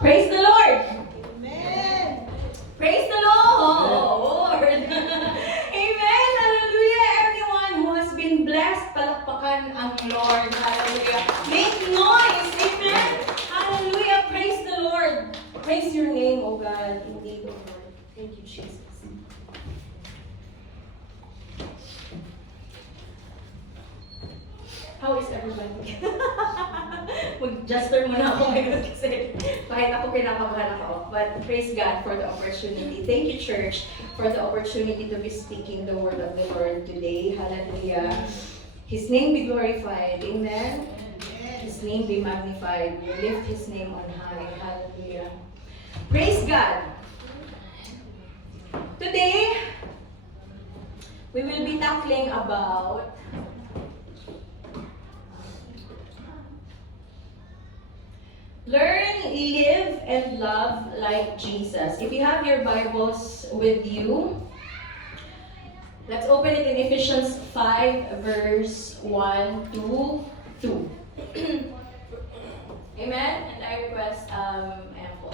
Praise the Lord! Amen. Praise the Lord! Amen! Hallelujah! Everyone who has been blessed, palakpakan ang Lord. Hallelujah! Make noise! Amen! Hallelujah! Praise the Lord! Praise your name, O God. Indeed, O Lord. Thank you, Jesus. How is everybody? Mag-juster muna ako ngayon kasi kahit ako kinakabahan ako. But praise God for the opportunity. Thank you, church, for the opportunity to be speaking the word of the Lord today. Hallelujah. His name be glorified. Amen. His name be magnified. We lift His name on high. Hallelujah. Praise God. Today, we will be tackling about learn, live, and love like Jesus. If you have your Bibles with you, let's open it in Ephesians 5, verse 1 to 2. Amen? And I request ample.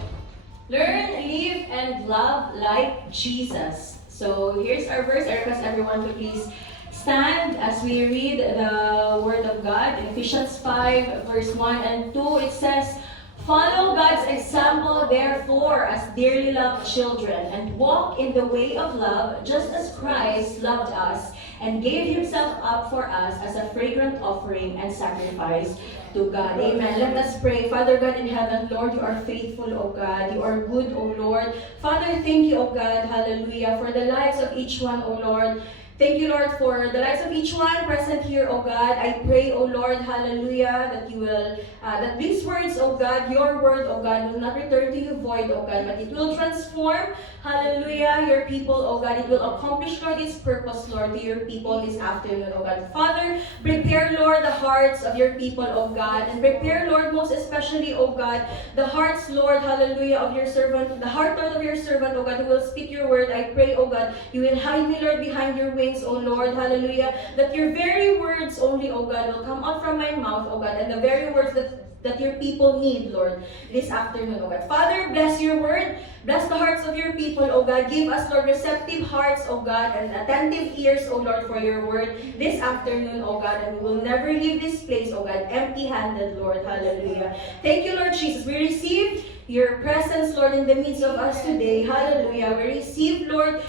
Learn, live, and love like Jesus. So here's our verse. I request everyone to please stand as we read the Word of God. In Ephesians 5, verse 1 and 2, it says, "Follow God's example, therefore, as dearly loved children, and walk in the way of love, just as Christ loved us and gave Himself up for us as a fragrant offering and sacrifice to God." Amen. Let us pray. Father God in heaven, Lord, You are faithful, O God. You are good, O Lord. Father, thank You, O God, hallelujah, for the lives of each one, O Lord. Thank You, Lord, for the lives of each one present here, O God. I pray, O Lord, hallelujah, that You will, that these words, O God, Your word, O God, will not return to You void, O God, but it will transform, hallelujah, Your people, O God. It will accomplish, Lord, its purpose, Lord, to Your people this afternoon, O God. Father, prepare, Lord, the hearts of Your people, O God, and prepare, Lord, most especially, O God, the hearts, Lord, hallelujah, of Your servant, the heart, Lord, of Your servant, O God, who will speak Your word. I pray, O God, You will hide me, Lord, behind Your wings, O Lord, hallelujah, that Your very words only, O God, will come out from my mouth, O God, and the very words that Your people need, Lord, this afternoon, O God. Father, bless Your word, bless the hearts of Your people, O God. Give us, Lord, receptive hearts, O God, and attentive ears, O Lord, for Your word this afternoon, O God, and we will never leave this place, O God, empty-handed, Lord, hallelujah. Thank You, Lord Jesus. We receive Your presence, Lord, in the midst of us today, hallelujah. We receive, Lord,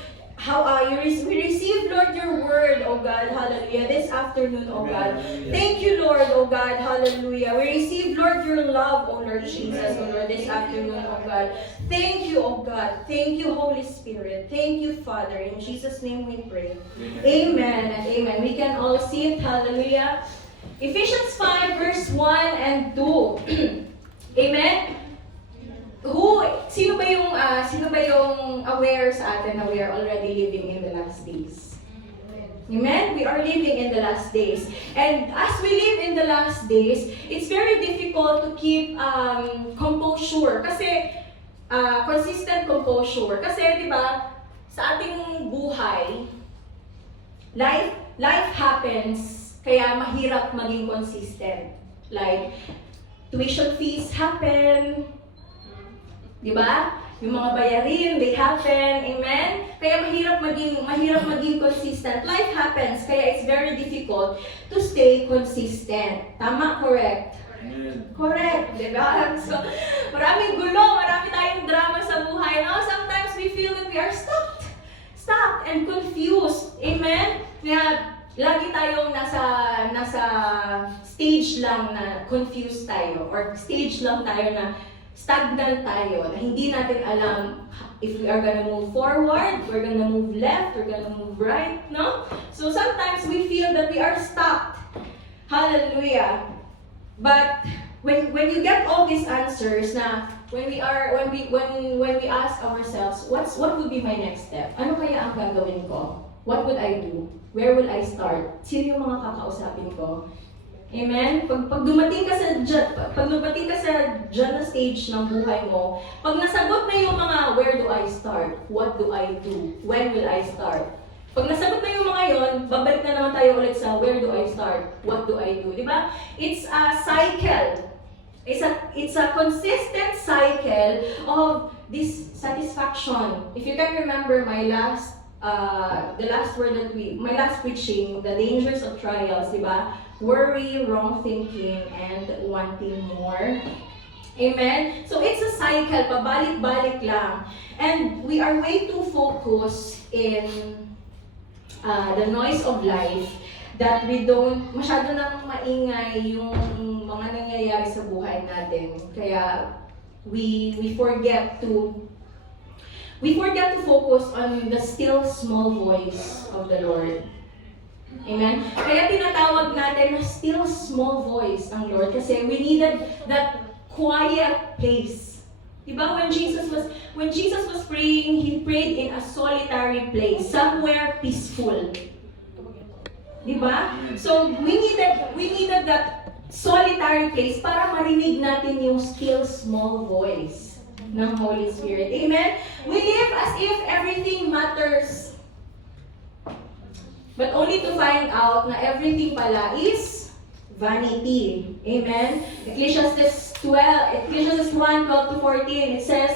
we receive, Lord, Your word, O God, hallelujah, this afternoon, O God. Thank You, Lord, O God, hallelujah. We receive, Lord, Your love, O Lord Jesus, O Lord, this afternoon, O God. Thank You, O God. Thank You, Holy Spirit. Thank You, Father. In Jesus' name we pray. Amen and amen. We can all see it, hallelujah. Ephesians 5, verse 1 and 2. Amen. Sino ba yung aware sa atin na we are already living in the last days? Amen? We are living in the last days. And as we live in the last days, it's very difficult to keep composure. Kasi, consistent composure. Kasi, di ba, sa ating buhay, life happens, kaya mahirap maging consistent. Like, tuition fees happen, di ba? Yung mga bayarin, they happen, amen? Kaya mahirap maging consistent. Life happens, kaya it's very difficult to stay consistent. Tama? Correct? Amen. Correct, di ba? So, maraming gulo, marami tayong drama sa buhay. No? Sometimes we feel that we are stuck and confused. Amen? Kaya, lagi tayong nasa stage lang na confused tayo, or stage lang tayo na stagnant tayo, na hindi natin alam if we are gonna move forward, we're gonna move left, we're gonna move right, no? So sometimes we feel that we are stuck. Hallelujah. But when you get all these answers, na when we ask ourselves, what would be my next step? Ano kaya ang gagawin ko? What would I do? Where will I start? Sino yung mga kakausapin ko? Amen? Pag dumating ka sa dyan na stage ng buhay mo, pag nasagot na yung mga where do I start? What do I do? When will I start? Pag nasagot na yung mga yon, babalik na naman tayo ulit sa where do I start? What do I do? Di ba? It's a cycle. It's a consistent cycle of dissatisfaction. If you can remember my last my last preaching, the dangers of trials, di ba? Worry, wrong thinking, and wanting more. Amen? So it's a cycle, pabalik-balik lang. And we are way too focused in the noise of life that we don't, masyado nang maingay yung mga nangyayari sa buhay natin. Kaya we forget to focus on the still small voice of the Lord. Amen? Kaya tinatawag natin na still small voice ang Lord kasi we needed that quiet place. Diba when Jesus was praying, He prayed in a solitary place, somewhere peaceful. Diba? So we needed that solitary place para marinig natin yung still small voice ng Holy Spirit. Amen? We live as if everything matters. But only to find out na everything pala is vanity. Amen? Ecclesiastes 1:12-14, it says,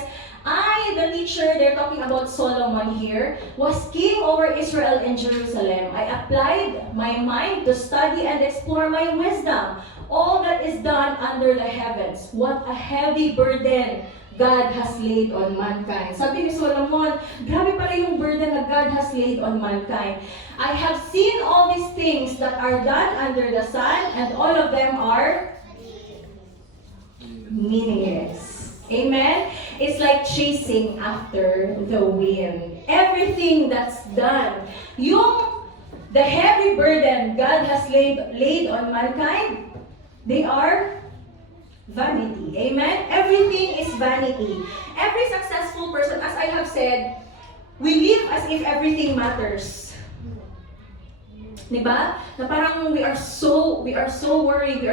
I, the teacher, they're talking about Solomon here, was king over Israel and Jerusalem. I applied my mind to study and explore my wisdom. All that is done under the heavens. What a heavy burden God has laid on mankind. Sabi ni Solomon, grabe pala yung burden na God has laid on mankind. I have seen all these things that are done under the sun, and all of them are meaningless. Amen? It's like chasing after the wind. Everything that's done, the heavy burden God has laid on mankind, they are vanity. Amen? Everything is vanity. Every successful person, as I have said, we live as if everything matters. Diba? Na parang we are so worried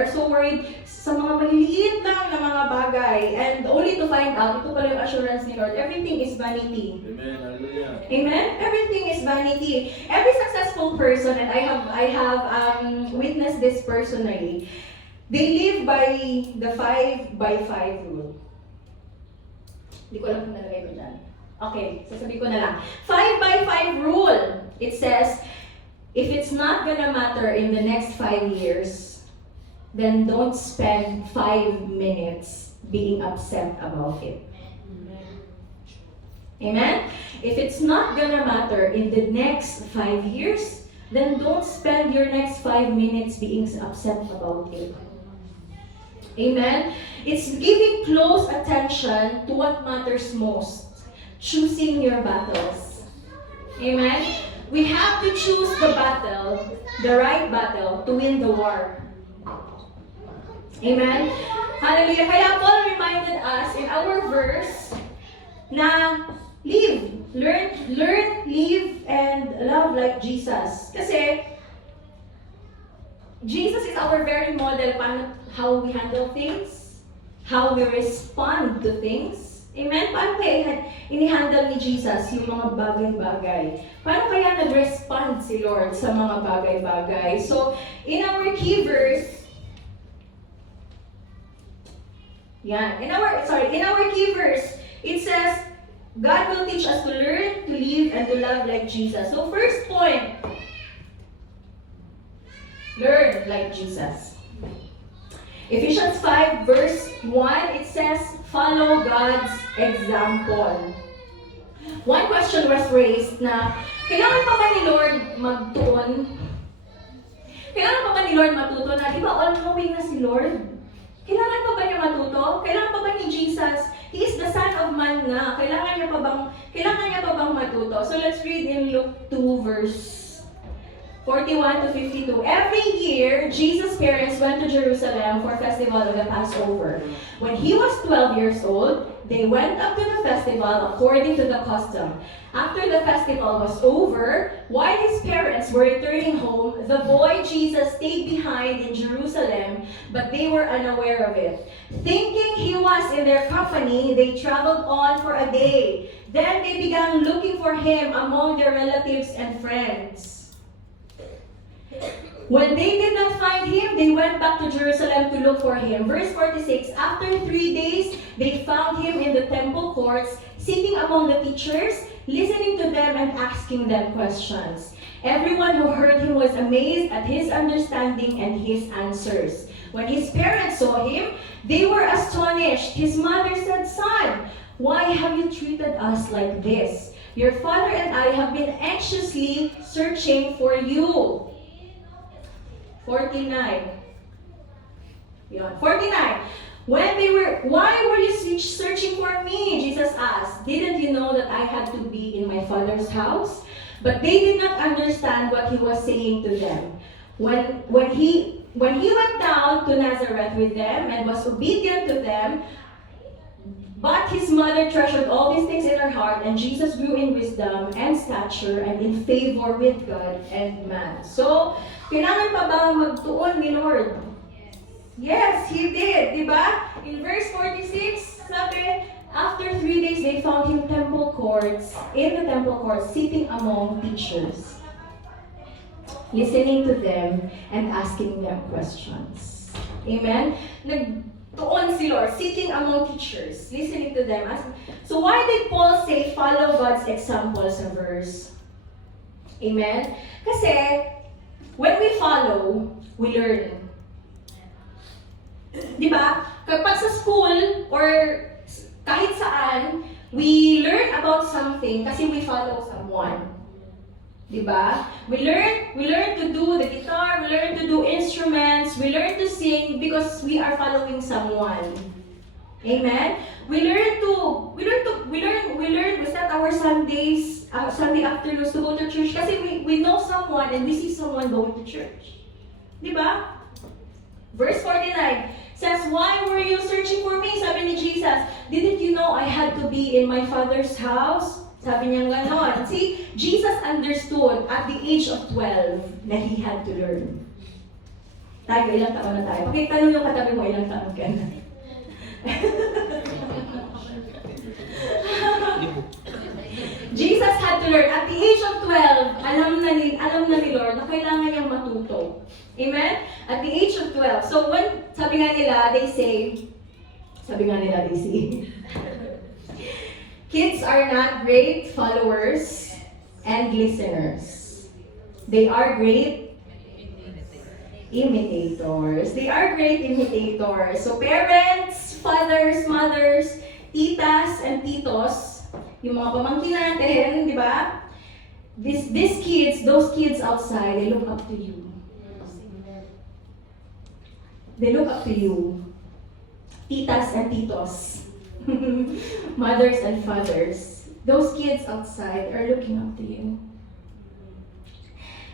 sa mga maliliit lang na mga bagay, and only to find out, ito pala yung assurance ni Lord, everything is vanity. Amen. Hallelujah. Amen? Everything is vanity. Every successful person, and I have witnessed this personally, they live by the 5x5 rule. Hindi ko alam kung nalagay ko dyan. Okay, sasabihin ko na lang. 5x5 rule. It says, if it's not gonna matter in the next 5 years, then don't spend 5 minutes being upset about it. Amen? If it's not gonna matter in the next 5 years, then don't spend your next 5 minutes being upset about it. Amen? It's giving close attention to what matters most. Choosing your battles. Amen? We have to choose the right battle, to win the war. Amen? Hallelujah. Kaya Paul reminded us in our verse na learn, live, and love like Jesus. Kasi Jesus is our very model how we handle things, how we respond to things. Amen? Paano kaya inihandle ni Jesus yung mga bagay-bagay? Paano kaya nag-respond si Lord sa mga bagay-bagay? So, in our key verse, in our key verse, it says, God will teach us to learn, to live, and to love like Jesus. So, first point, learn like Jesus. Ephesians 5 verse 1, it says, follow God's example. One question was raised na, kailangan pa ba ni Lord magtuon? Kailangan pa ba ni Lord matuto na, di ba all-knowing na si Lord? Kailangan pa ba niya matuto? Kailangan pa ba ni Jesus? He is the Son of Man na. Kailangan niya pa bang matuto? So let's read in Luke 2 verse 41 to 52. Every year, Jesus' parents went to Jerusalem for festival of the Passover. When he was 12 years old, they went up to the festival according to the custom. After the festival was over, while his parents were returning home, the boy Jesus stayed behind in Jerusalem, but they were unaware of it. Thinking he was in their company, they traveled on for a day. Then they began looking for him among their relatives and friends. When they did not find him, they went back to Jerusalem to look for him. Verse 46, after 3 days, they found him in the temple courts, sitting among the teachers, listening to them and asking them questions. Everyone who heard him was amazed at his understanding and his answers. When his parents saw him, they were astonished. His mother said, "Son, why have you treated us like this? Your father and I have been anxiously searching for you." 49. Beyond. 49. Why were you searching for me? Jesus asked. Didn't you know that I had to be in my father's house? But they did not understand what he was saying to them. When he went down to Nazareth with them and was obedient to them, but his mother treasured all these things in her heart, and Jesus grew in wisdom and stature and in favor with God and man. So, kailangan pa ba magtuon ni Lord? Yes, he did, di ba? In verse 46, sabi, after 3 days, they found him in the temple courts, sitting among teachers, listening to them and asking them questions. Amen? Nagtuon si Lord, sitting among teachers, listening to them. So why did Paul say, follow God's example sa verse? Amen? Kasi, when we follow, we learn. Di ba? Kapag sa school or kahit saan, we learn about something kasi we follow someone. Di ba? We learn to do the guitar, we learn to do instruments, we learn to sing because we are following someone. Amen? We set our Sunday afternoons to go to church kasi we know someone and we see someone going to church. Di ba? Verse 49 says, why were you searching for me? Sabi ni Jesus, didn't you know I had to be in my Father's house? Sabi niya ganon. See, Jesus understood at the age of 12 na he had to learn. Tayo, ilang taon na tayo? Tanong yung katabi mo, ilang taon ka na? Jesus had to learn. At the age of 12, alam na ni Lord na kailangan niyang matuto. Amen? At the age of 12. So when, sabi nga nila, they say, kids are not great followers and listeners. They are great imitators. They are great imitators. So parents, fathers, mothers, titas, and titos, yung mga pamangkin natin, di ba? These kids, those kids outside, they look up to you. They look up to you. Titas and titos. Mothers and fathers. Those kids outside are looking up to you.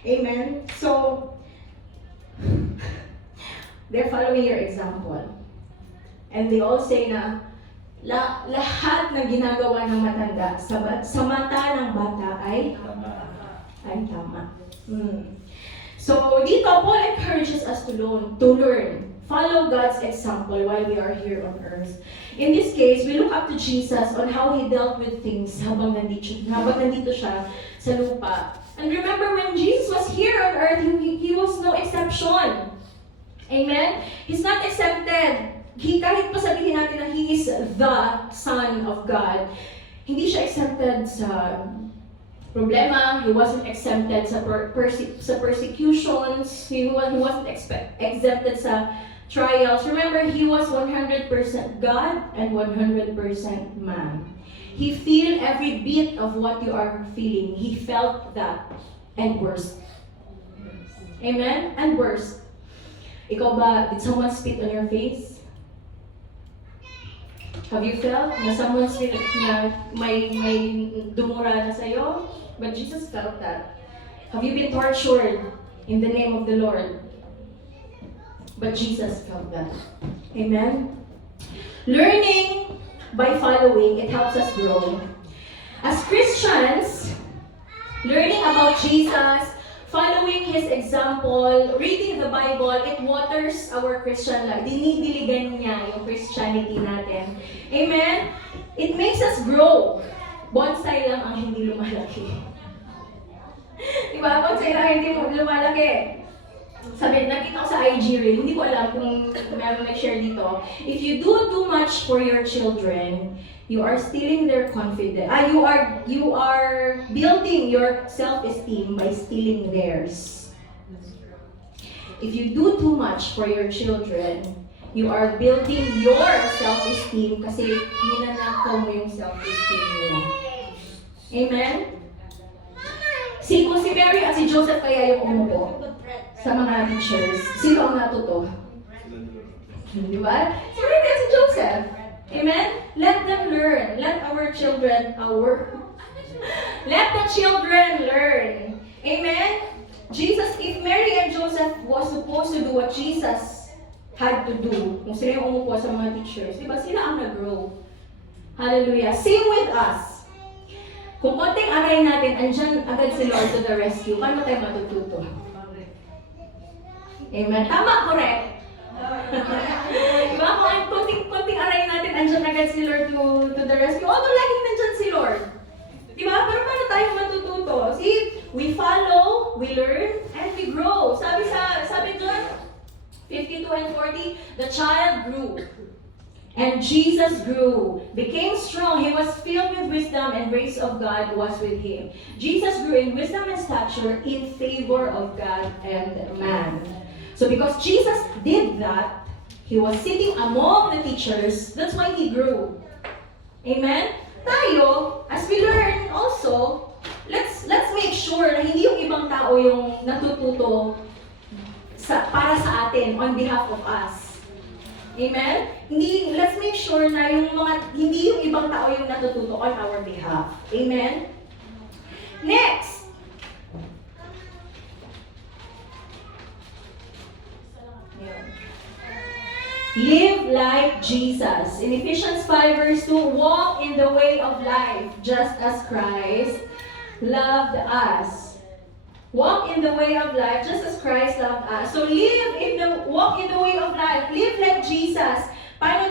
Amen? So, they're following your example. And they all say na, lahat ng ginagawa ng matanda sa mata ng bata ay tama. So, dito, Paul encourages us to learn. Follow God's example while we are here on earth. In this case, we look up to Jesus on how He dealt with things habang nandito siya sa lupa. And remember, when Jesus was here on earth, He was no exception. Amen? He's not exempted. Kahit pa sabihin natin na He is the Son of God, hindi siya exempted sa problema. He wasn't exempted sa persecutions. He wasn't exempted sa trials. Remember, He was 100% God and 100% man. He feel every bit of what you are feeling. He felt that and worse. Amen? And worse. Ikaw ba, did someone spit on your face? Have you felt na someone spit na may dumura na sa'yo? But Jesus felt that. Have you been tortured in the name of the Lord? But Jesus felt that. Amen? Learning by following, it helps us grow. As Christians, learning about Jesus, following His example, reading the Bible, it waters our Christian life. Dinidiligan niya yung Christianity natin. Amen? It makes us grow. Bonsai lang ang hindi lumalaki. Diba? Bonsai lang hindi lumalaki. Sabi, nakita ko sa IG reel, hindi ko alam kung meron nag-share dito. If you do too much for your children, you are stealing their confidence. You are building your self-esteem by stealing theirs. If you do too much for your children, you are building your self-esteem kasi ninanakaw mo yung self-esteem nila. Amen? Kung si Mary at si Joseph kaya yung umupo sa mga teachers, sino ang natuto? Di ba? Si Mary at si Joseph. Amen? Let them learn. Let the children learn. Amen? If Mary and Joseph was supposed to do what Jesus had to do, kung sila yung umupo sa mga teachers, di ba? Sila ang nag-grow. Hallelujah. Same with us. Kung konting aray natin, andyan agad si Lord to the rescue, paano tayo matututo? Amen. Tama, correct? Diba? Kung konting aray natin, andyan agad si Lord to the rescue. Although laging nandyan si Lord. Diba? Pero paano tayo matututo? See, we follow, we learn, and we grow. Sabi John 52 and 40, the child grew. And Jesus grew, became strong. He was filled with wisdom, and grace of God was with him. Jesus grew in wisdom and stature in favor of God and man. So because Jesus did that, he was sitting among the teachers. That's why he grew. Amen? Tayo, as we learn also, let's make sure na hindi yung ibang tao yung natututo para sa atin on behalf of us. Amen? Let's make sure na hindi yung ibang tao yung natututo on our behalf. Amen? Next! Live like Jesus. In Ephesians 5 verse 2, walk in the way of life, just as Christ loved us. Walk in the way of life, just as Christ loved us. So walk in the way of life. Live like Jesus. Paano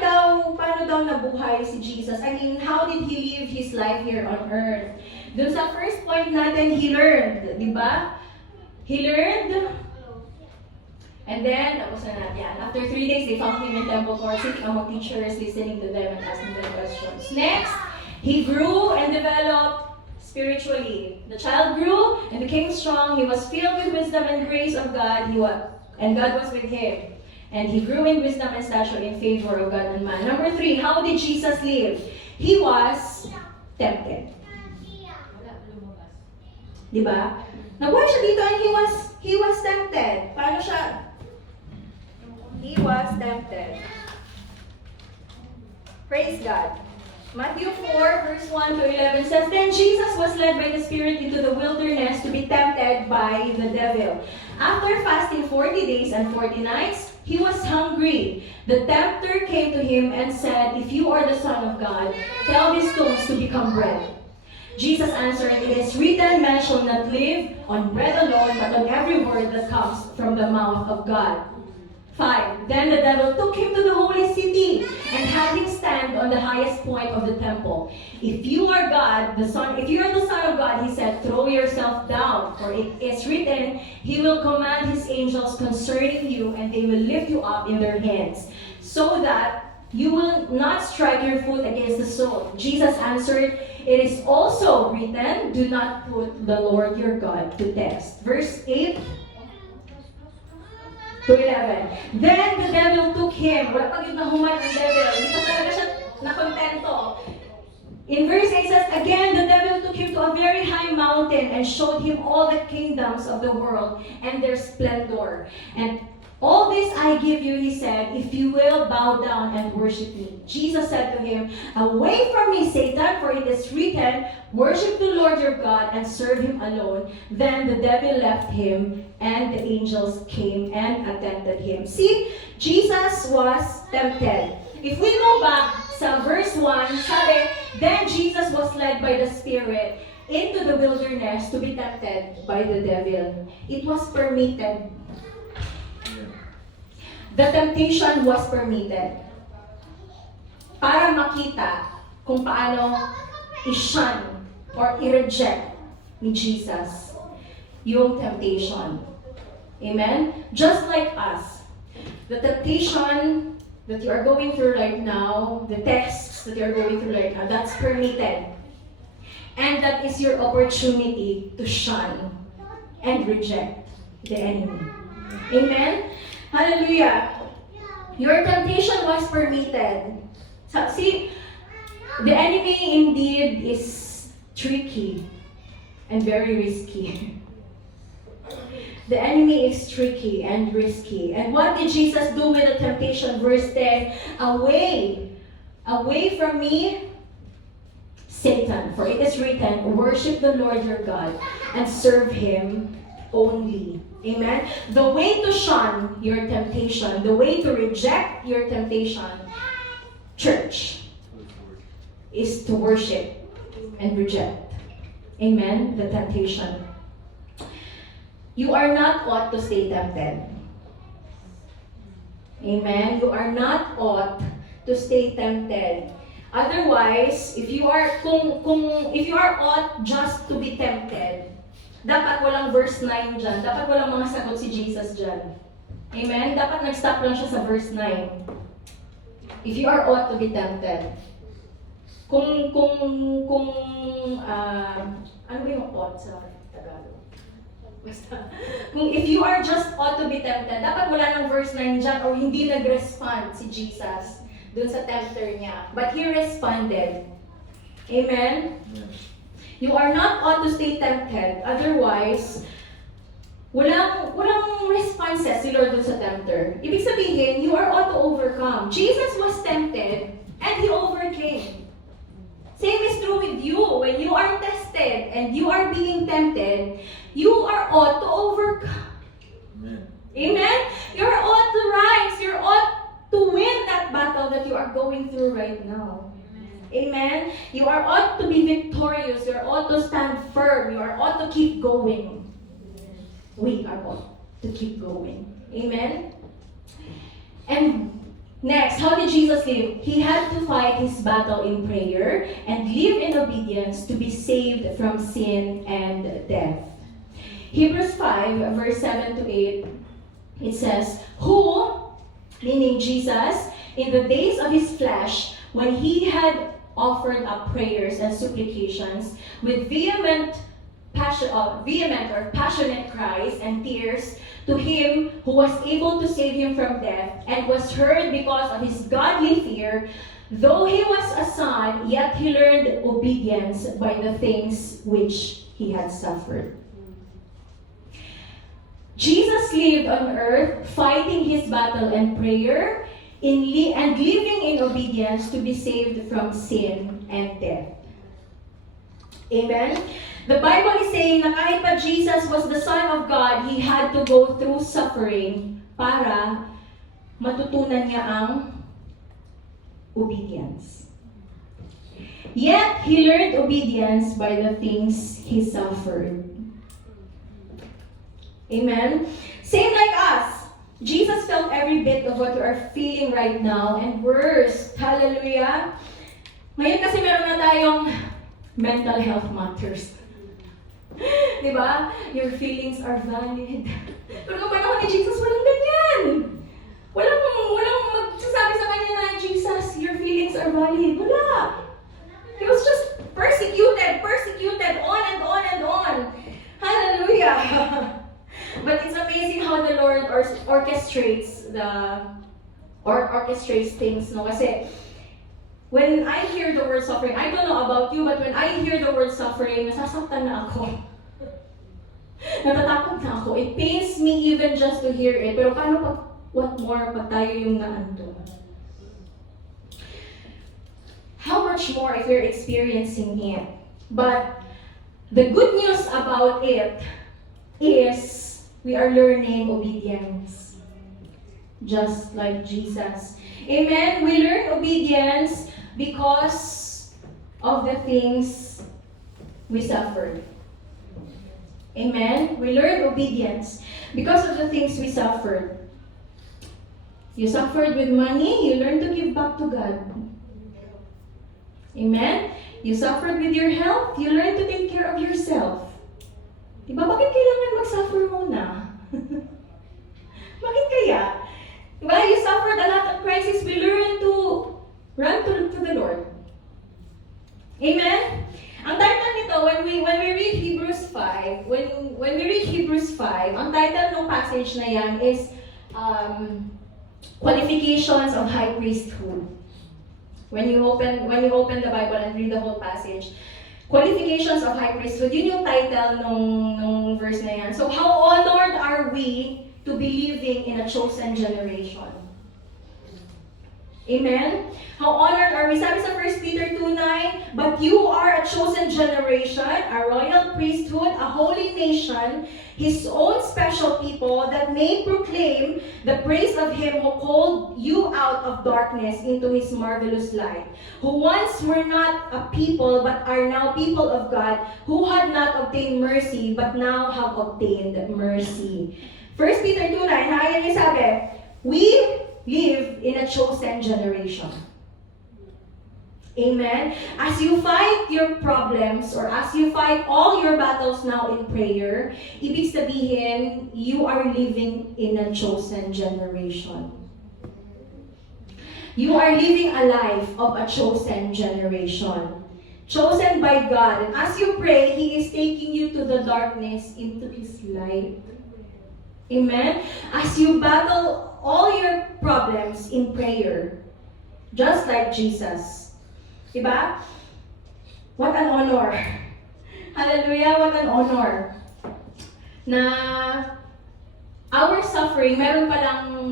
daw nabuhay si Jesus? I mean, how did he live his life here on earth? Dun sa first point natin, he learned, di ba? He learned. And then, tapos na natin yan. After 3 days, they found him in temple court, sitting among teachers, listening to them and asking them questions. Next, he grew and developed spiritually. The child grew and became strong. He was filled with wisdom and grace of God. And God was with him. And he grew in wisdom and stature in favor of God and man. Number 3, how did Jesus live? He was tempted. Diba? Nabuhay siya dito and he was tempted. Paano siya? He was tempted. Praise God. Matthew 4 verse 1 to 11 says, Then Jesus was led by the Spirit into the wilderness to be tempted by the devil. After fasting 40 days and 40 nights, he was hungry. The tempter came to him and said, If you are the Son of God, tell these stones to become bread. Jesus answered, It is written, Man shall not live on bread alone, but on every word that comes from the mouth of God. 5. Then the devil took him to the holy city and had him stand on the highest point of the temple. If you are the Son of God, he said, throw yourself down, for it is written, He will command His angels concerning you, and they will lift you up in their hands, so that you will not strike your foot against the stone. Jesus answered, It is also written, Do not put the Lord your God to test. Verse 8 to 11. Then the devil took him. Wala pag yung nahuman ang devil. Hindi pa talaga siya nakontento. In verse 8 says, Again, the devil took him to a very high mountain and showed him all the kingdoms of the world and their splendor. And all this I give you, he said, if you will bow down and worship me. Jesus said to him, Away from me, Satan, for it is written, Worship the Lord your God and serve him alone. Then the devil left him, and the angels came and attended him. See, Jesus was tempted. If we go back sa verse 1, sabi, Then Jesus was led by the Spirit into the wilderness to be tempted by the devil. It was permitted. The temptation was permitted para makita kung paano i-shun or i-reject ni Jesus yung temptation. Amen? Just like us. The temptation that you are going through right now, the tests that you are going through right now, that's permitted. And that is your opportunity to shun and reject the enemy. Amen? Hallelujah. Your temptation was permitted. So, see, the enemy indeed is tricky and very risky. The enemy is tricky and risky. And what did Jesus do with the temptation? Verse 10, away from me, Satan, for it is written, worship the Lord your God and serve him only. Amen? The way to shun your temptation, the way to reject your temptation, church, is to worship and reject. Amen? The temptation. You are not ought to stay tempted. Amen? You are not ought to stay tempted. Otherwise, if you are ought just to be tempted, dapat walang verse 9 dyan. Dapat walang mga sagot si Jesus dyan. Amen? Dapat nag-stop lang siya sa verse 9. If you are ought to be tempted. Ano ba yung ought sa Tagalog? Basta. Kung if you are just ought to be tempted, dapat wala ng verse 9 dyan or hindi nag-respond si Jesus dun sa tempter niya. But he responded. Amen? You are not ought to stay tempted. Otherwise, walang responses si Lord dun sa tempter. Ibig sabihin, you are ought to overcome. Jesus was tempted and he overcame. Same is true with you. When you are tested and you are being tempted, you are ought to overcome. Amen. Amen? You're ought to rise. You're ought to win that battle that you are going through right now. Amen? You are ought to be victorious. You are ought to stand firm. You are ought to keep going. We are ought to keep going. Amen? And next, how did Jesus live? He had to fight his battle in prayer and live in obedience to be saved from sin and death. Hebrews 5, verse 7 to 8, it says, who, meaning Jesus, in the days of his flesh, when he had offered up prayers and supplications with vehement or passionate cries and tears to him who was able to save him from death, and was heard because of his godly fear, though he was a son, yet he learned obedience by the things which he had suffered. Jesus lived on earth fighting his battle and prayer and living in obedience to be saved from sin and death. Amen? The Bible is saying na kahit pa Jesus was the Son of God, he had to go through suffering para matutunan niya ang obedience. Yet, he learned obedience by the things he suffered. Amen? Same like us. Jesus felt every bit of what you are feeling right now and worse. Hallelujah! Ngayon kasi meron na tayong mental health matters. Diba? Your feelings are valid. Pero nung panahon ni Jesus, walang ganyan. Walang magsasabi sa kanya na, Jesus, your feelings are valid. Wala. He was just persecuted, on and on and on. Hallelujah. But it's amazing how the Lord orchestrates things, no? Kasi when I hear the word suffering, I don't know about you, but when I hear the word suffering, nasasaktan na ako. Natatakot na ako. It pains me even just to hear it. Pero paano what more pag tayo yung naandun? How much more if you're experiencing it? But the good news about it is we are learning obedience. Just like Jesus. Amen? We learn obedience because of the things we suffered. Amen? We learn obedience because of the things we suffered. You suffered with money, you learn to give back to God. Amen? You suffered with your health, you learn to take care of yourself. Diba? Bakit kailangan mag-suffer muna? Bakit kaya? While you suffered a lot of crisis, we learn to run to the Lord. Amen? Ang title nito, when we read Hebrews 5, when we read Hebrews 5, ang title ng passage na yan is Qualifications of High Priesthood. When you open the Bible and read the whole passage, Qualifications of High Priesthood, yun yung title nung verse na yan. So how honored are we to be living in a chosen generation? Amen? How honored are we? Sabi sa 1 Peter 2:9, but you are a chosen generation, a royal priesthood, a holy nation, His own special people, that may proclaim the praise of Him who called you out of darkness into His marvelous light, who once were not a people, but are now people of God, who had not obtained mercy, but now have obtained mercy. 1 Peter 2:9, ayan yung sabi, we live in a chosen generation. Amen? As you fight your problems, or as you fight all your battles now in prayer, ibig sabihin, you are living in a chosen generation. You are living a life of a chosen generation. Chosen by God. And as you pray, He is taking you to the darkness into His light. Amen? As you battle all your problems in prayer, just like Jesus. Diba? What an honor. Hallelujah, what an honor. Na our suffering, meron palang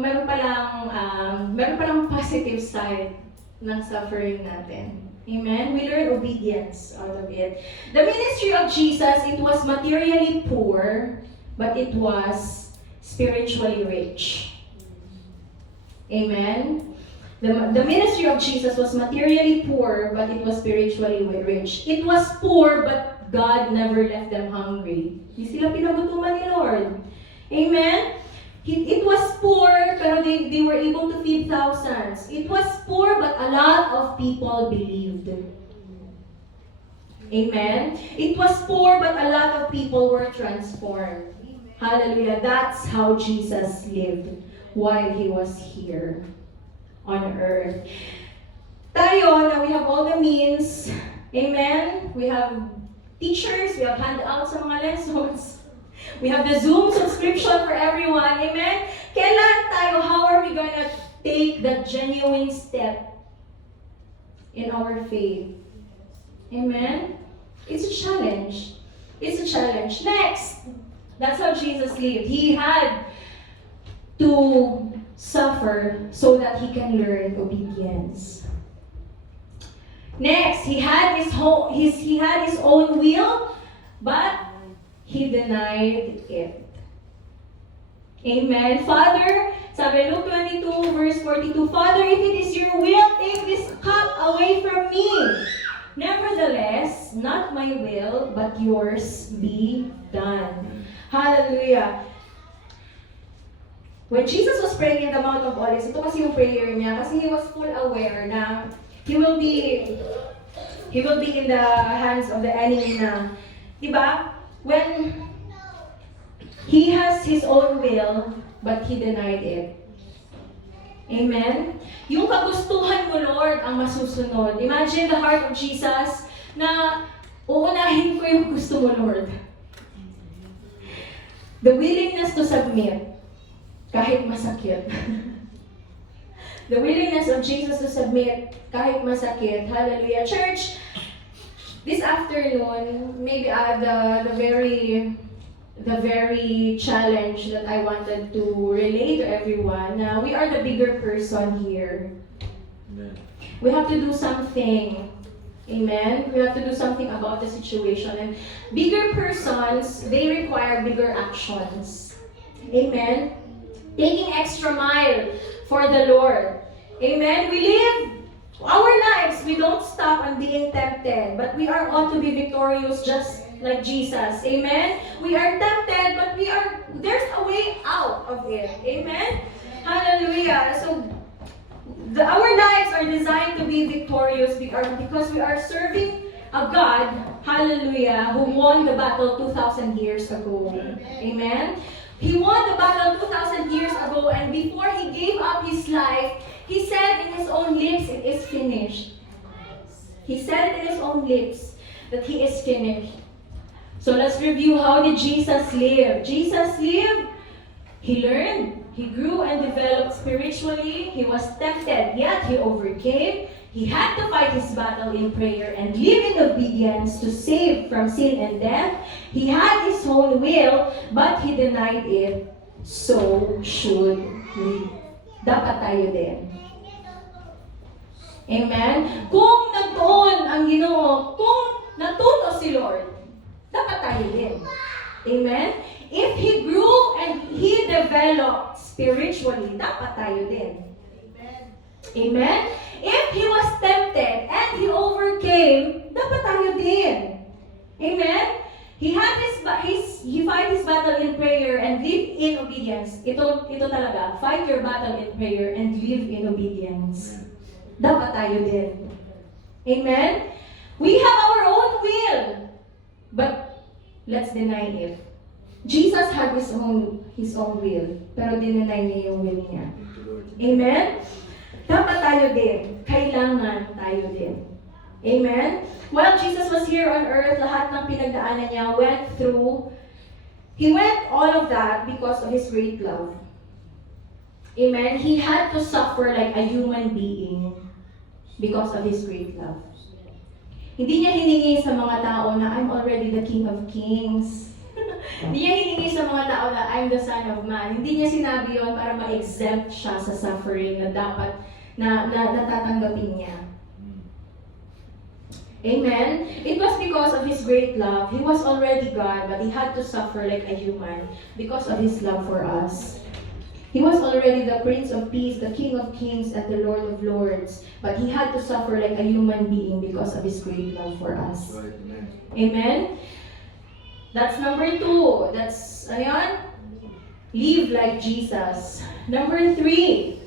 positive side ng suffering natin. Amen? We learn obedience out of it. The ministry of Jesus, it was materially poor, but it was spiritually rich. Amen? The ministry of Jesus was materially poor, but it was spiritually rich. It was poor, but God never left them hungry. Hindi sila pinagutuman ni Lord. Amen? It was poor, pero they were able to feed thousands. It was poor, but a lot of people believed. Amen? It was poor, but a lot of people were transformed. Hallelujah. That's how Jesus lived while He was here on earth. Tayo, now we have all the means. Amen? We have teachers, we have handouts sa mga lessons. We have the Zoom subscription for everyone. Amen? Kailan tayo, how are we gonna take that genuine step in our faith? Amen? It's a challenge. It's a challenge. Next, that's how Jesus lived. He had to suffer so that He can learn obedience. Next, he had his own will, but He denied it. Amen. Father, sabi Luke 22 verse 42, Father, if it is your will, take this cup away from me. Nevertheless, not my will, but yours be done. Hallelujah. When Jesus was praying in the Mount of Olives, ito kasi yung prayer niya, kasi He was full aware na He will be in the hands of the enemy na, diba? When He has His own will, but He denied it. Amen? Yung kagustuhan mo, Lord, ang masusunod. Imagine the heart of Jesus na uunahin ko yung gusto mo, Lord. The willingness to submit. Kahit masakit. The willingness of Jesus to submit kahit masakit. Hallelujah. Church, this afternoon, maybe the very challenge that I wanted to relay to everyone. We are the bigger person here. Amen. We have to do something. Amen? We have to do something about the situation. And bigger persons, they require bigger actions. Amen? Taking extra mile for the Lord. Amen? We live our lives, we don't stop on being tempted, but we are ought to be victorious just like Jesus. Amen? We are tempted, but there's a way out of it. Amen? Hallelujah. So, our lives are designed to be victorious because we are serving a God, hallelujah, who won the battle 2,000 years ago. Amen? He won the battle 2,000 years ago, and before he gave up his life, he said in his own lips, it is finished. He said it in his own lips that he is finished. So let's review, how did Jesus live? Jesus lived, he learned, he grew and developed spiritually, he was tempted, yet he overcame. He had to fight his battle in prayer and live in obedience to save from sin and death. He had his own will, but he denied it. So should we. Dapat tayo din. Amen? Kung nagtuon ang Ginoo, kung natuto si Lord, dapat tayo din. Amen? If He grew and He developed spiritually, dapat tayo din. Amen? If He was tempted and He overcame, dapat tayo din. Amen? He fight his battle in prayer and live in obedience. Ito talaga, fight your battle in prayer and live in obedience. Dapat tayo din. Amen? We have our own will, but let's deny it. Jesus had his own will, pero dinenay niya yung will niya. Amen? Dapat tayo din. Kailangan tayo din. Amen? While Jesus was here on earth, lahat ng pinagdaanan niya He went all of that because of His great love. Amen? He had to suffer like a human being because of His great love. Hindi niya hiningi sa mga tao na, I'm already the King of Kings. Hindi niya hiningi sa mga tao na, I'm the Son of Man. Hindi niya sinabi yon para ma-exempt siya sa suffering na dapat na natatanggapin niya. Amen? It was because of His great love. He was already God, but He had to suffer like a human because of His love for us. He was already the Prince of Peace, the King of Kings, and the Lord of Lords, but He had to suffer like a human being because of His great love for us. Right, amen. Amen? That's number 2. That's, ayan, live like Jesus. Number 3.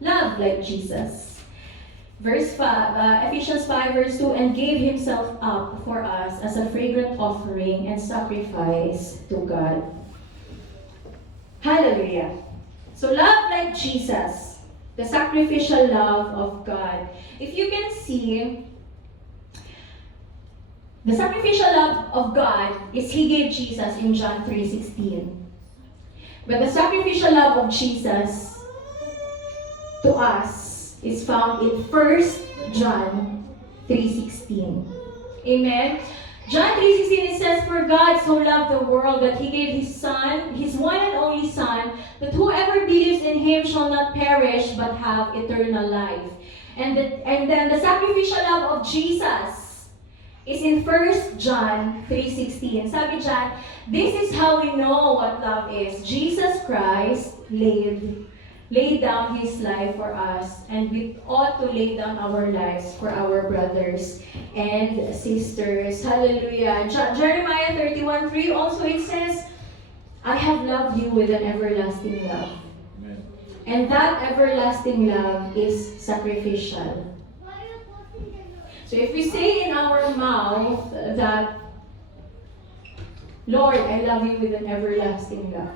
Love like Jesus. Verse 5, Ephesians 5 verse 2, and gave Himself up for us as a fragrant offering and sacrifice to God. Hallelujah. So love like Jesus, the sacrificial love of God. If you can see, the sacrificial love of God is He gave Jesus in John 3:16. But the sacrificial love of Jesus to us is found in 1 John 3:16. Amen? John 3:16, it says, for God so loved the world that He gave His Son, His one and only Son, that whoever believes in Him shall not perish but have eternal life. And then the sacrificial love of Jesus is in 1 John 3:16. Sabi dyan, this is how we know what love is. Jesus Christ laid down His life for us, and we ought to lay down our lives for our brothers and sisters. Hallelujah. Jeremiah 31:3 also it says, I have loved you with an everlasting love. Amen. And that everlasting love is sacrificial. So if we say in our mouth that, Lord, I love you with an everlasting love,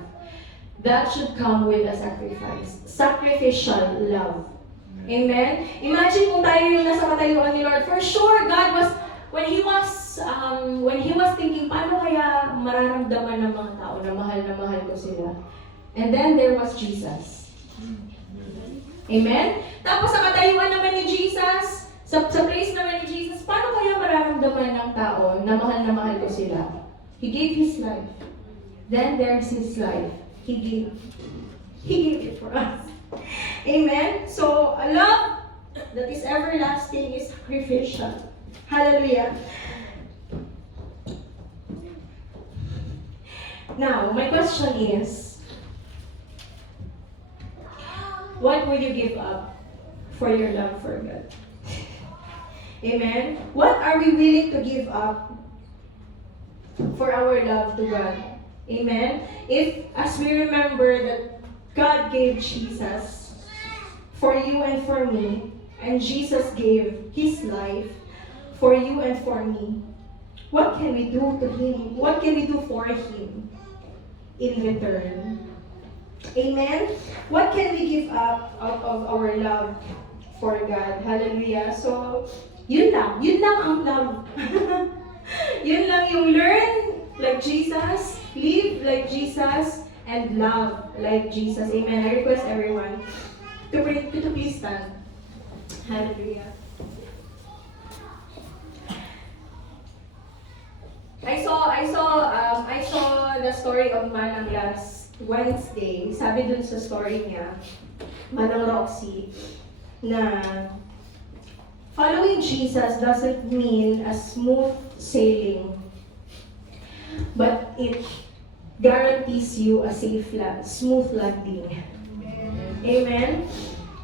that should come with a sacrifice. Sacrificial love. Amen? Imagine kung tayo yung nasa katayuan ni Lord. For sure, God was, when He was thinking, paano kaya mararamdaman ng mga tao na mahal ko sila? And then there was Jesus. Amen? Tapos sa katayuan naman ni Jesus, sa place naman ni Jesus, paano kaya mararamdaman ng tao na mahal ko sila? He gave His life. Then there's His life. He gave it for us. Amen? So, a love that is everlasting is sacrificial. Hallelujah. Now, my question is, what would you give up for your love for God? Amen? What are we willing to give up for our love to God? Amen? If, as we remember that God gave Jesus for you and for me, and Jesus gave His life for you and for me, What can we do to Him? What can we do for Him in return? Amen? What can we give up out of our love for God? Hallelujah. So, yun lang. Yun lang ang love. Yun lang yung learn like Jesus, live like Jesus, and love like Jesus. Amen. I request everyone to please stand. Hallelujah. I saw the story of Manang last Wednesday. Sabi dun sa story niya, Manang Roxy, na following Jesus doesn't mean a smooth sailing, but it guarantees you a smooth landing. Amen?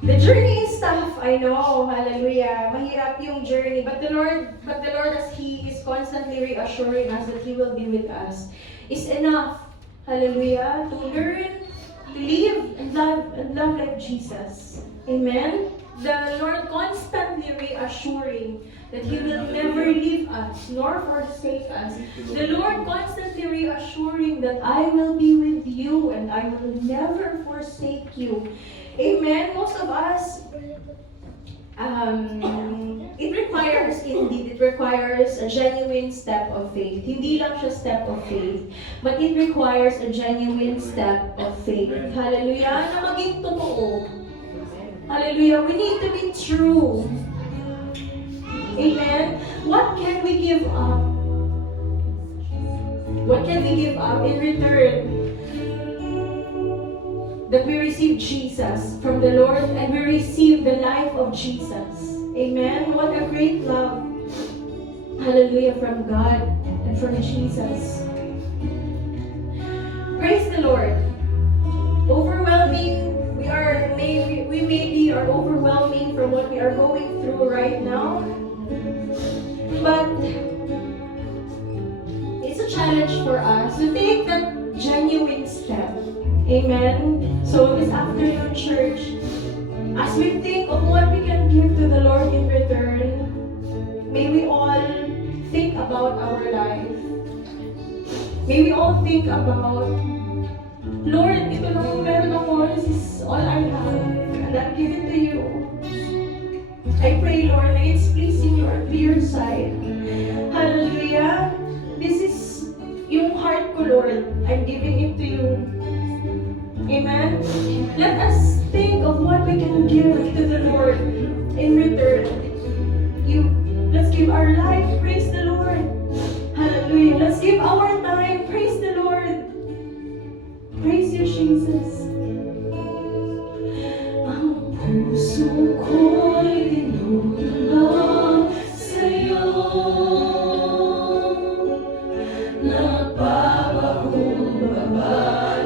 The journey is tough, I know, hallelujah. Mahirap yung journey, but the Lord, as He is constantly reassuring us that He will be with us, is enough, hallelujah, to learn, to live and love like Jesus. Amen? The Lord constantly reassuring that He will never leave us nor forsake us. The Lord constantly reassuring that I will be with you and I will never forsake you. Amen. Most of us, it requires a genuine step of faith. Hindi lang siya step of faith, but it requires a genuine step of faith. Hallelujah. Na maging totoo. Hallelujah. We need to be true. Amen. What can we give up? What can we give up in return? That we receive Jesus from the Lord and we receive the life of Jesus. Amen. What a great love. Hallelujah, from God and from Jesus. Praise the Lord. Overwhelming. We may be overwhelming from what we are going through right now. But it's a challenge for us to take that genuine step. Amen. So this afternoon, church, as we think of what we can give to the Lord in return, may we all think about our life. May we all think about, Lord, ito lang yung meron ako. This is all I have. And I give it to you. I pray, Lord, that it's pleasing to your sight. Hallelujah. This is yung heart ko, Lord. I'm giving it to you. Amen. Let us think of what we can give to the Lord in return. Let's give our life, praise the Lord. Hallelujah. Let's give our time, praise the Lord. Praise you, Jesus. Ang puso ko'y dinulog sa'yo. Nagpapakumbaba.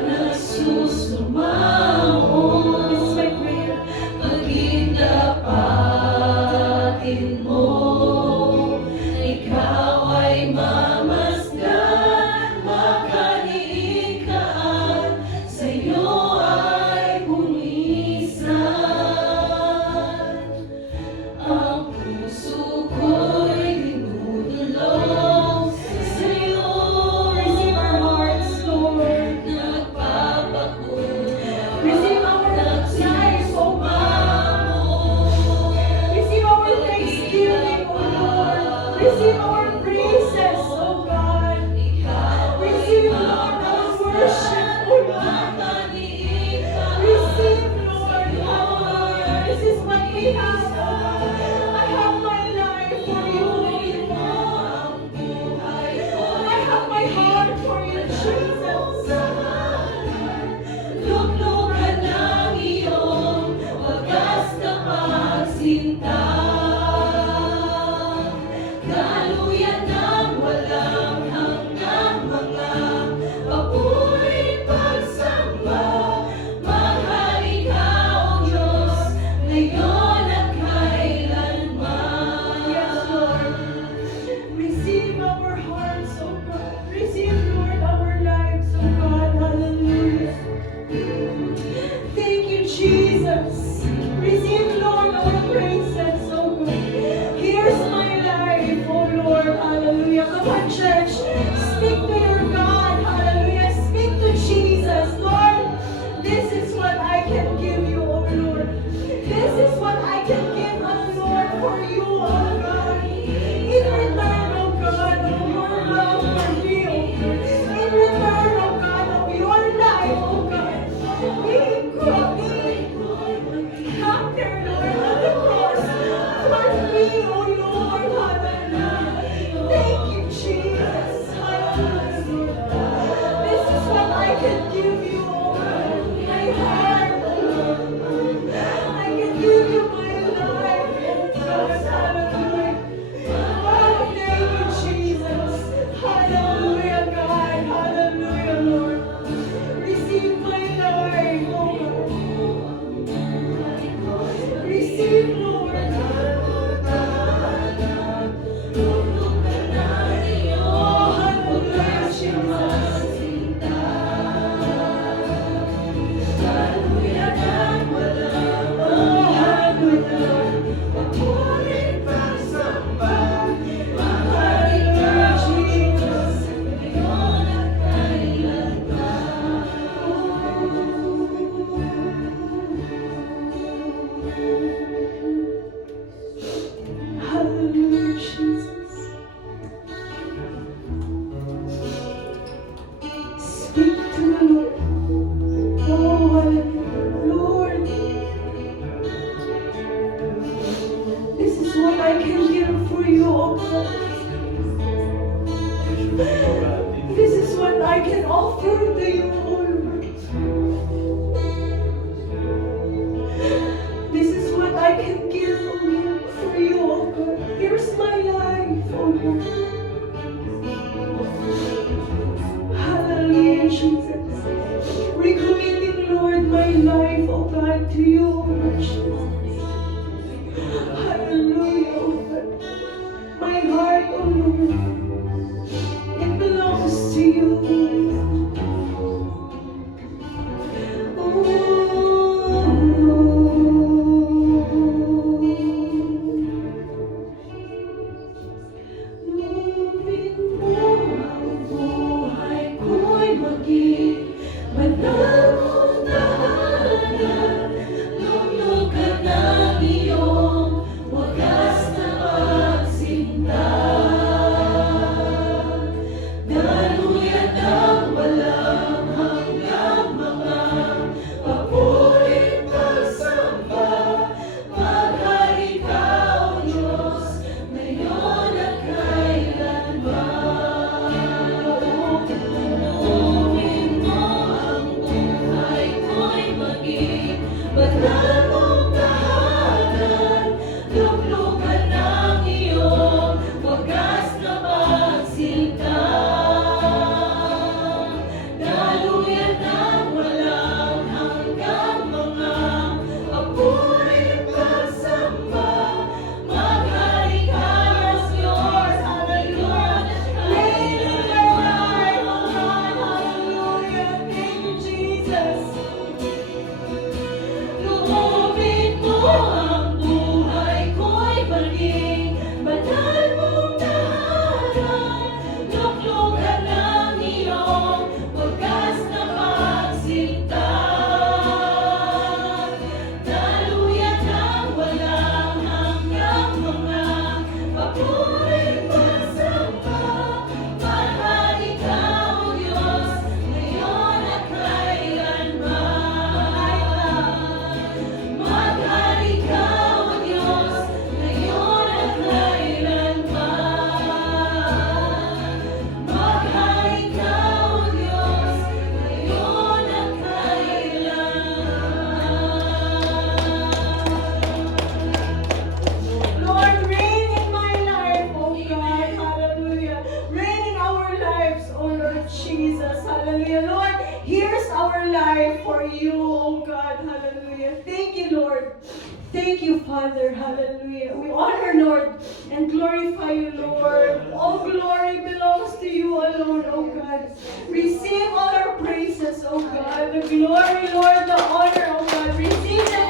Jesus. Receive, Lord, our praises. This is what I can give, oh Lord, for you, oh God. In return, oh God, of your love for me, oh God. In return, oh God, of your life, oh God. Be captured, Lord, on the cross for me, oh Lord, hallelujah. Thank you, Jesus, hallelujah. This is what I can give you, oh God. My heart, oh Lord. I can give you my life, oh God, hallelujah. Oh, thank you, Jesus. Hallelujah, God, hallelujah, Lord. Receive my life, oh God. Receive, Lord. Oh, hallelujah, Jesus. Oh, hallelujah, Jesus. Speak to the Lord. Oh, hallelujah. Lord, this is what I can give for you, oh God. This is what I can offer to you, oh Lord. This is what I can give, oh Lord, for you, oh God. Here's my life, oh Lord. Hallelujah, Jesus. Recommitting, Lord, my life, oh God, to you, oh Lord Jesus. Hallelujah, oh God. My heart, oh Lord, it belongs to you. Lupin mo ang buhay ko'y maging banal mong tahanan. Luglugan ng iyong wagas na pagsinta. Daluyan ng walang hanggang mga papurit pagsamba. Maghari ka, O Diyos, ngayon at kailanman. Lupin mo ang buhay ko'y maging banal mong tahanan. Luglugan ng iyong wagas na pagsinta. Daluyan ng walang hanggang mga papurit pagsamba. Maghari ka, as yours, hallelujah. Reign in my life, oh God, hallelujah. Thank you, Jesus. Loobin mo ang buhay ko'y maging banal mong tahanan. Luglugan ng iyong wagas na pagsinta. Daluyan ng walang hanggang mga papurit pagsamba. Maghari ka, O Diyos, ngayon at kailanman. Maghari ka, O Diyos, ngayon at kailanman. Maghari ka, O Diyos, ngayon at kailanman. Lord, reign in my life, oh God, hallelujah. Reign in our lives, oh Lord Jesus, hallelujah. Lord, here's our life for you, oh God, hallelujah. Thank you, Lord. Thank you, Father, hallelujah. We honor, Lord, and glorify you, Lord. All glory belongs to you alone, oh God. Receive all our praises, oh God. The glory, Lord, the honor, oh God. Receive the